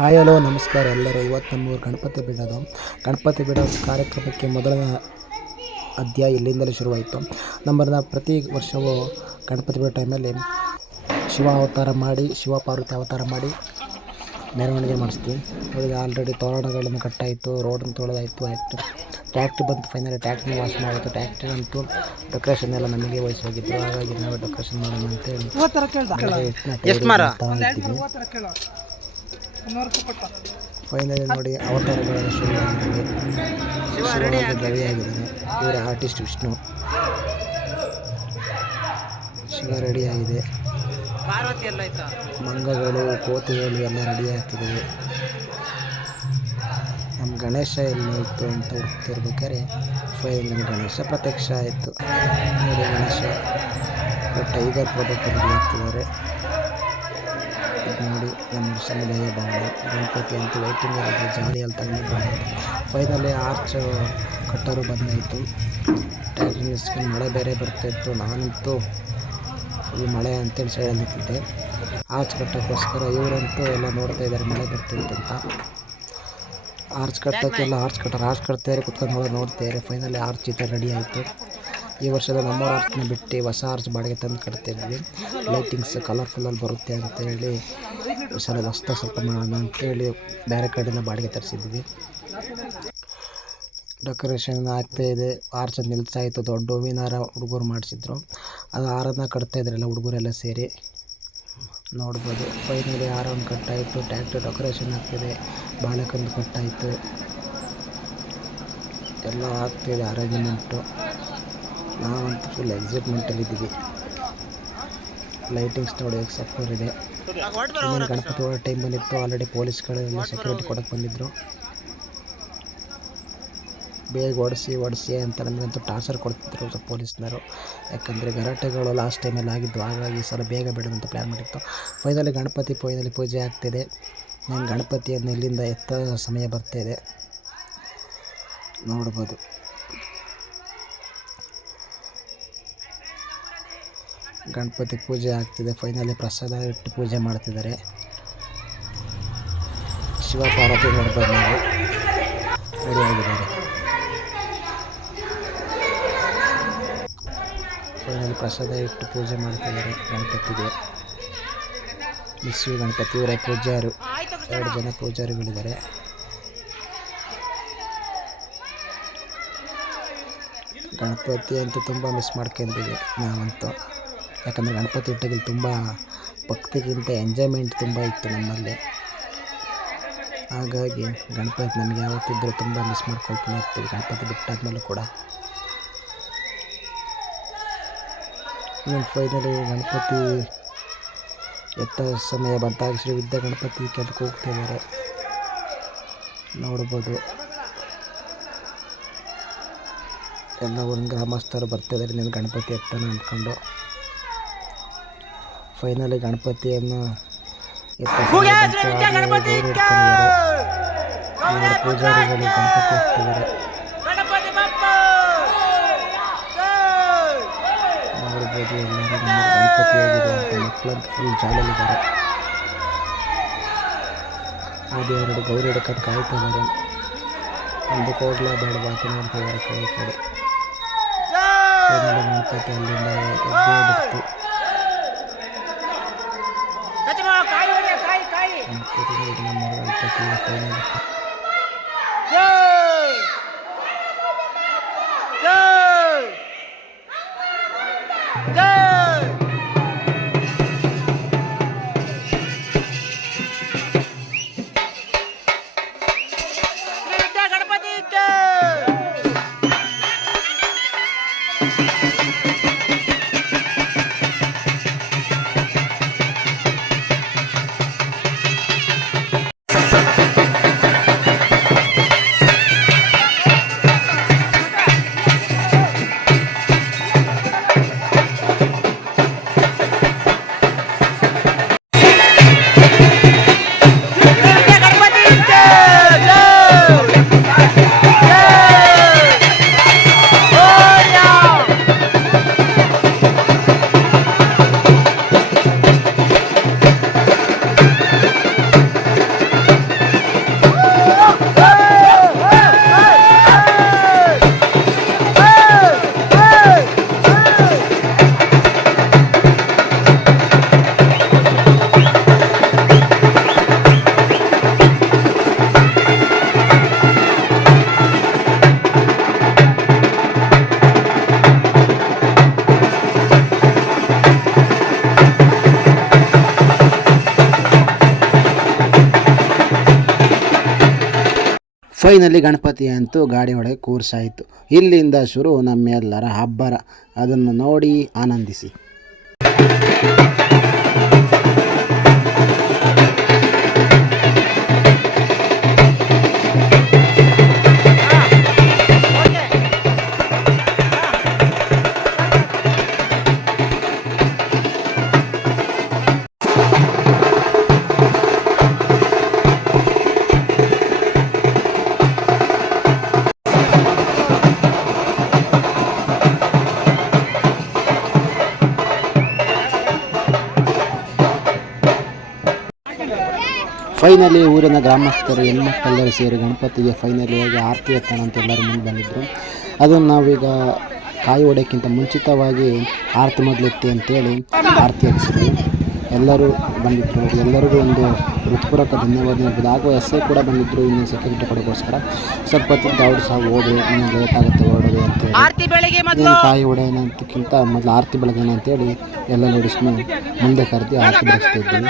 Hi hello ನಮಸ್ಕಾರ ಎಲ್ಲರೂ. ಇವತ್ತು ನಮ್ಮೂರು ಗಣಪತಿ ಬಿಡೋದು ಕಾರ್ಯಕ್ರಮಕ್ಕೆ ಮೊದಲ ಅಧ್ಯಾಯ ಇಲ್ಲಿಂದಲೇ ಶುರುವಾಯಿತು. ನಮ್ಮನ್ನ ಪ್ರತಿ ವರ್ಷವೂ ಗಣಪತಿ ಬಿಡೋ ಟೈಮಲ್ಲಿ ಶಿವ ಪಾರ್ವತಿ ಅವತಾರ ಮಾಡಿ ಮೆರವಣಿಗೆ ಮಾಡಿಸ್ತೀವಿ. ಅವರಿಗೆ ಆಲ್ರೆಡಿ ತೋರಣಗಳನ್ನು ಕಟ್ಟಾಯಿತು, ರೋಡನ್ನು ತೊಳೆದಾಯಿತು, ಟ್ಯಾಕ್ಟ್ರಿ ಬಂತು. ಫೈನಲಿ ಟ್ಯಾಕ್ಟ್ರಿ ವಾಶ್ ಮಾಡಿತ್ತು. ಟ್ಯಾಕ್ಟ್ರಿ ಅಂತೂ ಡೆಕೋರೇಷನ್ ಎಲ್ಲ ನಮಗೆ ವಹಿಸೋಗಿತ್ತು. ಹಾಗಾಗಿ ನಾವು ಡೆಕೋರೇಷನ್ ಮಾಡೋಣ ಅಂತೇಳಿ ಫೈನಲಿ ನೋಡಿ ಅವತಾರಗಳೆಲ್ಲ ಶುರುವಾಗಿದ್ದಾವೆ. ರೆಡಿಯಾಗಿದ್ದಾನೆ. ಇವರ ಆರ್ಟಿಸ್ಟ್ ವಿಷ್ಣು. ಶಿವ ರೆಡಿಯಾಗಿದೆ. ಮಂಗಗಳು, ಕೋತಿಗಳು ಎಲ್ಲ ರೆಡಿ ಆಗ್ತಿದ್ದಾವೆ. ನಮ್ಮ ಗಣೇಶ ಎಲ್ಲಿ ಇತ್ತು ಅಂತ ಹುಡುಕ್ತಿರ್ಬೇಕಾದ್ರೆ ಫೈನಲಿ ಗಣೇಶ ಪ್ರತ್ಯಕ್ಷ ಆಯಿತು. ನೋಡಿ ಗಣೇಶ ಟೈಗರ್ ಪ್ರಾಡಕ್ಟ್ ರೆಡಿ ಆಗ್ತಿದ್ದಾರೆ. ನೋಡಿ ನಮ್ಮ ಸಮುದಾಯ ಭವನ ಗಣಪತಿ ಅಂತೂ ವೈಟಿಂಗ್ ಆಗಿದೆ. ಜಾಲಿಯಲ್ಲಿ ತಗೊಂಡು ಫೈನಲಿ ಆರ್ಚ್ ಕಟ್ಟರು ಬಂದಾಯಿತು. ಟ್ಯಾಕ್ಟ್ರಿ ಮಳೆ ಬೇರೆ ಬರ್ತಾಯಿತ್ತು. ನಾನಂತೂ ಈ ಮಳೆ ಅಂತೇಳಿ ಸೈಡಲ್ಲಿ ನಿಂತಿದ್ದೆ. ಆರ್ಚ್ ಕಟ್ಟೋಕ್ಕೋಸ್ಕರ ಇವರಂತೂ ಎಲ್ಲ ನೋಡ್ತಾ ಇದ್ದಾರೆ ಮಳೆ ಬರ್ತಿತ್ತು ಅಂತ. ಆರ್ಚ್ ಕಟ್ತಾರೆ ಕುತ್ಕೊಂಡು ನೋಡ್ತಾರೆ. ಫೈನಲಿ ಆರ್ಚ್ ಈ ಥರ ರೆಡಿ ಆಯಿತು. ಈ ವರ್ಷದ ನಮ್ಮೂರ ಆರ್ಚ್ನ ಬಿಟ್ಟು ಹೊಸ ಆರ್ಚ್ ಬಾಡಿಗೆ ತಂದು ಕಟ್ತಿದ್ವಿ. ಲೈಟಿಂಗ್ಸ್ ಕಲರ್ಫುಲ್ಲಲ್ಲಿ ಬರುತ್ತೆ ಅಂತೇಳಿ ಸ್ವಲ್ಪ ಮಾಡೋಣ ಅಂತೇಳಿ ಬೇರೆ ಕಡೆಯಿಂದ ಬಾಡಿಗೆ ತರಿಸಿದ್ವಿ. ಡೆಕೋರೇಷನ್ ಆಗ್ತಾಯಿದೆ. ಆರ್ಚ್ ನಿಲ್ಸಾಯಿತು. ದೊಡ್ಡ ಹೂವಿನ ಹಾರ ಹುಡುಗರು ಮಾಡಿಸಿದ್ರು. ಅದು ಹಾರನ ಕಟ್ತಾಯಿದ್ರಲ್ಲ ಹುಡುಗರೆಲ್ಲ ಸೇರಿ ನೋಡ್ಬೋದು. ಫೈನಲಿ ಹಾರವನ್ನು ಕಟ್ಟಾಯಿತು. ಟ್ಯಾಕ್ಟ್ರಿ ಡೆಕೋರೇಷನ್ ಆಗ್ತಿದೆ. ಬಾಳೆಕಂದು ಕಟ್ಟಾಯಿತು. ಎಲ್ಲ ಆಗ್ತಾಯಿದೆ ಅರೇಂಜ್ಮೆಂಟು. ನಾವಂತೂ ಫುಲ್ ಎಕ್ಸೈಟ್ಮೆಂಟಲ್ಲಿದ್ದೀವಿ. ಲೈಟಿಂಗ್ಸ್ ನೋಡಿ ಸಕ್ಕರ್ ಇದೆ. ಇನ್ನೇನು ಗಣಪತಿ ಹೊರಡೋ ಟೈಮ್ ಬಂದಿತ್ತು. ಆಲ್ರೆಡಿ ಪೊಲೀಸ್ಗಳೆಲ್ಲ ಸೆಕ್ಯೂರಿಟಿ ಕೊಡೋಕ್ಕೆ ಬಂದಿದ್ದರು. ಬೇಗ ಓಡಿಸಿ ಅಂತ ನಮಗಂತೂ ಟಾರ್ಚರ್ ಕೊಡ್ತಿದ್ರು ಪೊಲೀಸ್ನವರು. ಯಾಕಂದರೆ ಗಲಾಟೆಗಳು ಲಾಸ್ಟ್ ಟೈಮಲ್ಲಿ ಆಗಿದ್ದು. ಹಾಗಾಗಿ ಸಲ ಬೇಗ ಬಿಡೋದಂತ ಪ್ಲ್ಯಾನ್ ಮಾಡಿತ್ತು. ಫೈನಲಿ ಗಣಪತಿ ಪೂಜೆ ಆಗ್ತಿದೆ. ನಾನು ಗಣಪತಿಯನ್ನು ಇಲ್ಲಿಂದ ಎತ್ತ ಸಮಯ ಬರ್ತಾಯಿದೆ ನೋಡ್ಬೋದು. ಗಣಪತಿ ಪೂಜೆ ಆಗ್ತಿದೆ. ಫೈನಲಿ ಪ್ರಸಾದ ಇಟ್ಟು ಪೂಜೆ ಮಾಡ್ತಿದ್ದಾರೆ. ಶಿವ ಪಾರ್ವತಿ ನೋಡ್ಬೋದು. ನಾವು ರೆಡಿಯಾಗಿದ್ದಾರೆ. ಫೈನಲಿ ಪ್ರಸಾದ ಇಟ್ಟು ಪೂಜೆ ಮಾಡ್ತಿದ್ದಾರೆ ಗಣಪತಿಗೆ. ವಿಶ್ವ ಗಣಪತಿ ಇವರ ಪೂಜಾರು 2 ಜನ ಪೂಜಾರಿಗಳಿದ್ದಾರೆ. ಗಣಪತಿ ಅಂತೂ ತುಂಬ ಮಿಸ್ ಮಾಡ್ಕೊಂಡಿದ್ದೀವಿ ನಾವಂತೂ. ಯಾಕಂದರೆ ಗಣಪತಿ ಇಟ್ಟಾಗಿಲ್ಲಿ ತುಂಬ ಭಕ್ತಿಗಿಂತ ಎಂಜಾಯ್ಮೆಂಟ್ ತುಂಬ ಇತ್ತು ನಮ್ಮಲ್ಲಿ. ಹಾಗಾಗಿ ಗಣಪತಿ ನಮಗೆ ಯಾವತ್ತಿದ್ದರೂ ತುಂಬ ಮಿಸ್ ಮಾಡ್ಕೊಳ್ತಾನೆ ಇರ್ತೀವಿ. ಗಣಪತಿ ಬಿಟ್ಟಾದ್ಮೇಲೂ ಕೂಡ. ಫೈನಲಿ ಗಣಪತಿ ಎತ್ತ ಸಮಯ ಬಂದಾಗ ಶ್ರೀ ವಿದ್ಯಾ ಗಣಪತಿ ಕೆಳಕ್ಕೆ ಹೋಗ್ತಿದ್ದಾರೆ ನೋಡ್ಬೋದು. ಎಲ್ಲ ಒಂದು ಗ್ರಾಮಸ್ಥರು ಬರ್ತಿದ್ದಾರೆ ನೀನು ಗಣಪತಿ ಎತ್ತನ ಅಂದ್ಕೊಂಡು. ಫೈನಲಿ ಗಣಪತಿಯನ್ನು ಪೂಜಾರಿಗಳು ಗಣಪತಿ ಎತ್ತಿದ್ದಾರೆ ನೋಡ್ಬೋದು. ಎಲ್ಲರೂ ಗಣಪತಿ ಆಗಿದೆ ಅಂತ ಮಕ್ಕಳಂತೂ ಫುಲ್ ಜಾಲಿಯಲ್ಲಿದ್ದಾರೆ. ಹಾಗೆ 2 ಗೌರಿ ಹಿಡ್ಕೊಂಡು ಕಾಯ್ತಾ ಇದ್ದಾರೆ. ಒಂದು ಕೋಗ್ಲ ಬೇಡ ಬಾಕಿ ನೋಡ್ತಿದ್ದಾರೆ ಕಡೆ. ಫೈನಲಿ ಗಣಪತಿ ಅಲ್ಲಿಂದ ಎದ್ದು ಬಿಡ್ತು. ಫೈನಲಿ ಗಣಪತಿ ಅಂತೂ ಗಾಡಿ ಒಳಗೆ ಕೂರ್ಸಾಯಿತು. ಇಲ್ಲಿಂದ ಶುರು ನಮ್ಮೆಲ್ಲರ ಹಬ್ಬರ. ಅದನ್ನು ನೋಡಿ ಆನಂದಿಸಿ. ಫೈನಲಿ ಊರಿನ ಗ್ರಾಮಸ್ಥರು ಹೆಣ್ಮಕ್ಕಳೆಲ್ಲರೂ ಸೇರಿ ಗಣಪತಿಗೆ ಫೈನಲಿಯಾಗಿ ಆರತಿ ಎತ್ತೋಣ ಅಂತ ಎಲ್ಲರೂ ಮುಂದೆ ಬಂದಿದ್ದರು. ಅದನ್ನು ನಾವೀಗ ಕಾಯಿ ಹೊಡೆಯೋಕ್ಕಿಂತ ಮುಂಚಿತವಾಗಿ ಆರತಿ ಮೊದಲೆತ್ತಿ ಅಂತೇಳಿ ಆರತಿ ಎತ್ತಿಸಿದ್ವಿ. ಎಲ್ಲರೂ ಬಂದಿದ್ದರು. ಎಲ್ಲರಿಗೂ ಒಂದು ಹೃತ್ಪೂರ್ವಕ ಧನ್ಯವಾದ ಹೇಳ್ಬೋದು. ಹಾಗೂ ಎಸ್.ಐ ಕೂಡ ಬಂದಿದ್ದರು ಇನ್ನು ಸೆಕ್ಯೂರಿಟಿ ಕೊಡೋಕ್ಕೋಸ್ಕರ. ಸ್ವಲ್ಪ ಹೊತ್ತಿದ್ದು ಅವರು ಸಹ ಹೋದ್ರು, ಇನ್ನು ಲೇಟ್ ಆಗುತ್ತೆ ಹೊರಡೋದು ಅಂತೇಳಿ. ಕಾಯಿ ಹೊಡೆಯೋಣ ಅಂತಕ್ಕಿಂತ ಮೊದಲು ಆರತಿ ಬೆಳಗೋಣ ಅಂತೇಳಿ ಎಲ್ಲ ಲೇಡೀಸ್ನು ಮುಂದೆ ಕರೆದು ಆರತಿ ಬೆಳೆಸ್ತಾ ಇದ್ದೀವಿ.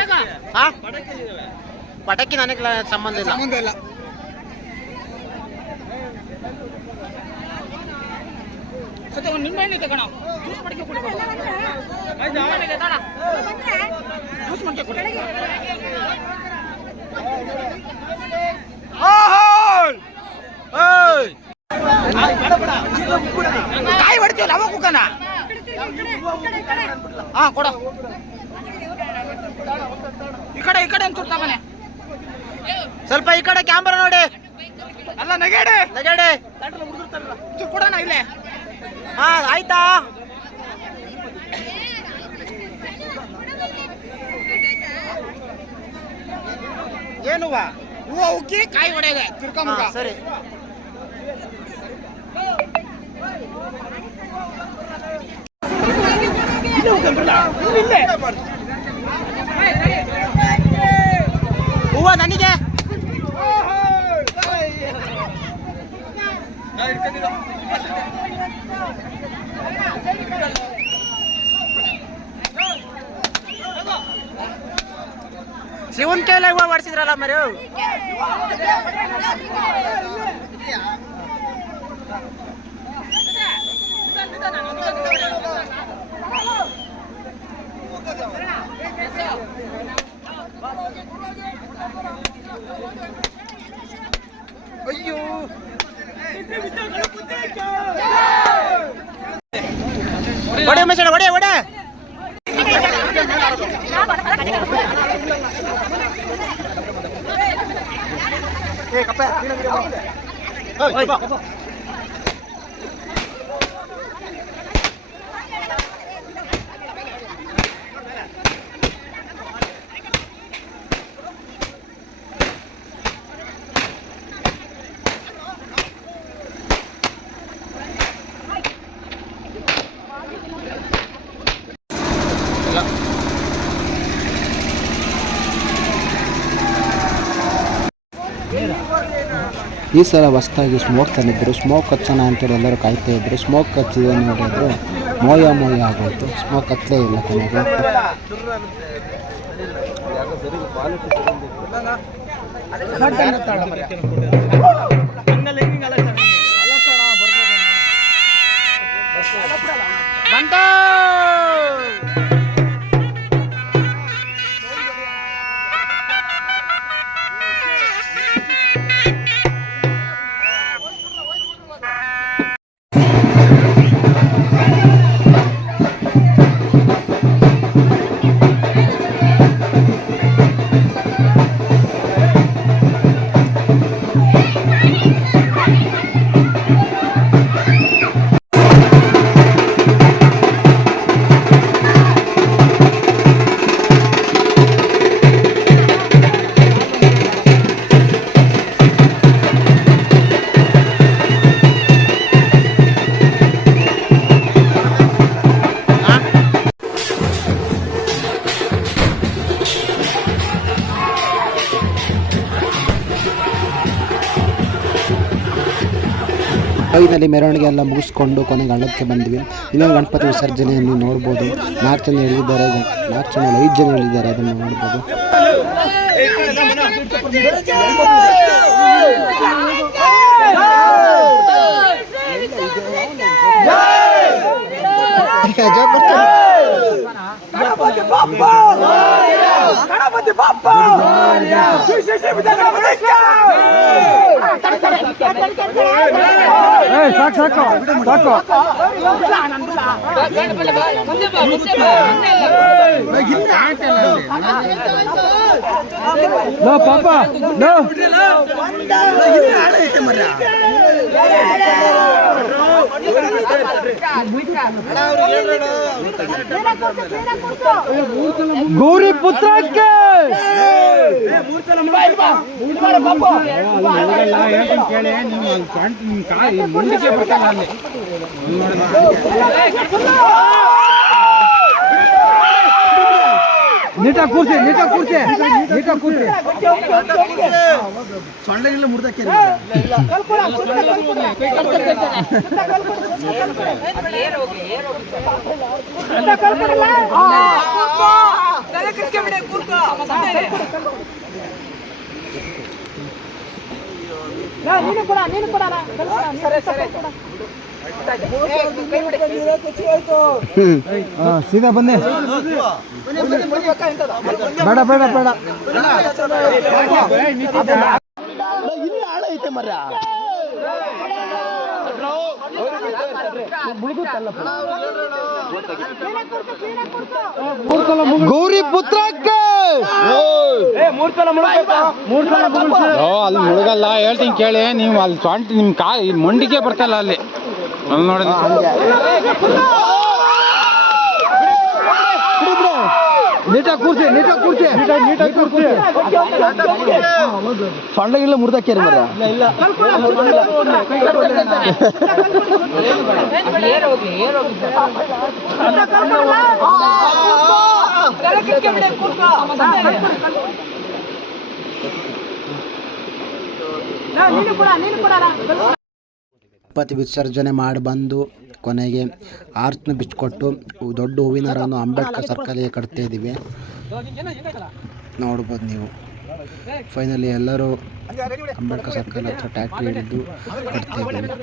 ಪಟಾಕಿ ನನಗೆ ಸಂಬಂಧ ಇಲ್ಲ. ಕಾಯಿ ಹೊಡ್ತೀವಲ್ಲ ಅವ ಕುಕ್ಕನ ಕೊಡ ಈ ಕಡೆ ಅಂತ ಮನೆ ಸ್ವಲ್ಪ ಈ ಕಡೆ ಕ್ಯಾಮ್ರಾ ನೋಡಿ. ಅಲ್ಲ ನಗೇಡೆ ಕೊಡೋಣ ಇಲ್ಲೇ. ಆಯ್ತಾ ಏನು ಹೂವು ಉಕ್ಕಿ ಕಾಯಿ ಹೊಡೆಯದೆ ತಿರ್ಕೊಂಬ. ಸರಿ ಹೂವ ನನಗೆ ಶಿವನ್ ಕೈಲ ಹೂವ ಮಾಡಿಸಿದ್ರಲ್ಲ ಮರಿ. ಅಯ್ಯೋ ಒಡೆ ಮಸಳ ಒಡೆ ಈ ಸಲ ಹೊಸದಾಗಿ ಸ್ಮೋಕ್ ತಂದಿದ್ದರು. ಸ್ಮೋಕ್ ಹಚ್ಚೋಣ ಅಂತೇಳಿ ಎಲ್ಲರೂ ಕಾಯ್ತಾ ಇದ್ದರು. ಸ್ಮೋಕ್ ಹಚ್ಚಿದೆ ನೋಡಿದ್ರು ಮೋಯ ಆಗೋಯ್ತು. ಸ್ಮೋಕ್ ಹತ್ತಲೇ ಇಲ್ಲ ಕೊನೆಗೆ. ಫೈನಲಿ ಮೆರವಣಿಗೆ ಎಲ್ಲ ಮುಗಿಸ್ಕೊಂಡು ಕೊನೆಗೆ ಹಳ್ಳಕ್ಕೆ ಬಂದ್ವಿ. ಇನ್ನೊಂದು ಗಣಪತಿ ವಿಸರ್ಜನೆಯನ್ನು ನೋಡ್ಬೋದು. 4 ಜನ ಇಳಿದಿದ್ದಾರೆ, 5 ಜನ ಇಳಿದಿದ್ದಾರೆ. ಅದನ್ನು ನೋಡ್ಬೋದು. ಗಣಪತಿ ಬಪ್ಪ ಗಣಪತಿ ಬಪ್ಪ ಶ್ರೀ ಶ್ರೀ ಶ್ರೀ ವಿದ್ಯಾ ಗಣಪತಿ ಸಾಕು ನೋ ಪಾಪ ನೋ ಗೌರಿ ಪುತ್ರಕ್ಕೆ ಕೇಳಿ ನೀವು ಕಾಯಿ ಮುಂದಿಗೆ ಬರ್ತಾನೆ ಅಲ್ಲಿ ನೀಟಾಗಿ ಕೂರ್ಸಿ ಸೊಂಡೆಗಿಲ್ಲ ಮುರ್ದಕ್ಕೆ ಸೀದಾ ಬನ್ನಿ ಬೇಡ ಇಲ್ಲಿ ಆಳ ಐತೆ ಮರ ಗೌರಿ ಪುತ್ರಕ್ಕೆ ಅಲ್ಲಿ ಮುಳುಗಲ್ಲ ಹೇಳ್ತೀನಿ ಕೇಳಿ ನೀವು ಅಲ್ಲಿ ಸೊಂಟ ನಿಮ್ ಕಾಯಿ ಮಂಡಿಗೆ ಬರ್ತಲ್ಲ ಅಲ್ಲಿ ನೋಡಿದ ನೀಟಾಗಿ ಕೂರ್ಸಿ ಸೊಂಡಗಿಲ್ಲ ಮುರ್ದಾಕ್ಯಾರಿ ಮರ ಗಣಪತಿ ವಿಸರ್ಜನೆ ಮಾಡಿ ಬಂದು ಕೊನೆಗೆ ಆರ್ತನ ಬಿಚ್ಚಿಕೊಟ್ಟು ದೊಡ್ಡ ಹೂವಿನ ಹಾರವನ್ನು ಅಂಬೇಡ್ಕರ್ ಸರ್ಕಲ್ಗೆ ಕಟ್ತಾ ಇದ್ದೀವಿ. ನೋಡ್ಬೋದು ನೀವು. ಫೈನಲಿ ಎಲ್ಲರೂ ಅಂಬೇಡ್ಕರ್ ಸರ್ಕಲ್ ಹತ್ರ ಟ್ಯಾಕ್ಟ್ರಿ ಹಿಡಿದು ಕಟ್ತಾ ಇದ್ದೀವಿ.